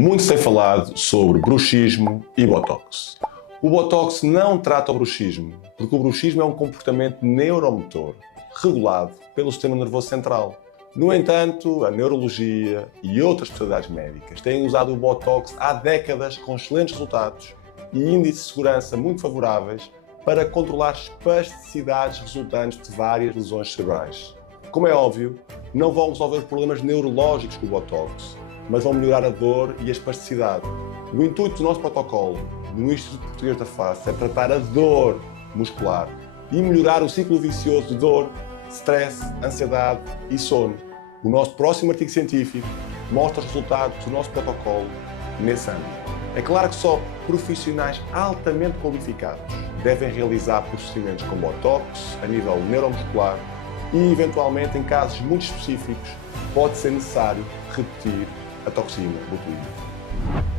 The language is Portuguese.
Muito se tem falado sobre bruxismo e botox. O botox não trata o bruxismo, porque o bruxismo é um comportamento neuromotor regulado pelo sistema nervoso central. No entanto, a neurologia e outras especialidades médicas têm usado o botox há décadas com excelentes resultados e índices de segurança muito favoráveis para controlar espasticidades resultantes de várias lesões cerebrais. Como é óbvio, não vão resolver os problemas neurológicos com o botox, mas vão melhorar a dor e a espasticidade. O intuito do nosso protocolo no Instituto Português da Face é tratar a dor muscular e melhorar o ciclo vicioso de dor, stress, ansiedade e sono. O nosso próximo artigo científico mostra os resultados do nosso protocolo nesse âmbito. É claro que só profissionais altamente qualificados devem realizar procedimentos com botox a nível neuromuscular e, eventualmente, em casos muito específicos, pode ser necessário repetir a toxina botulínica.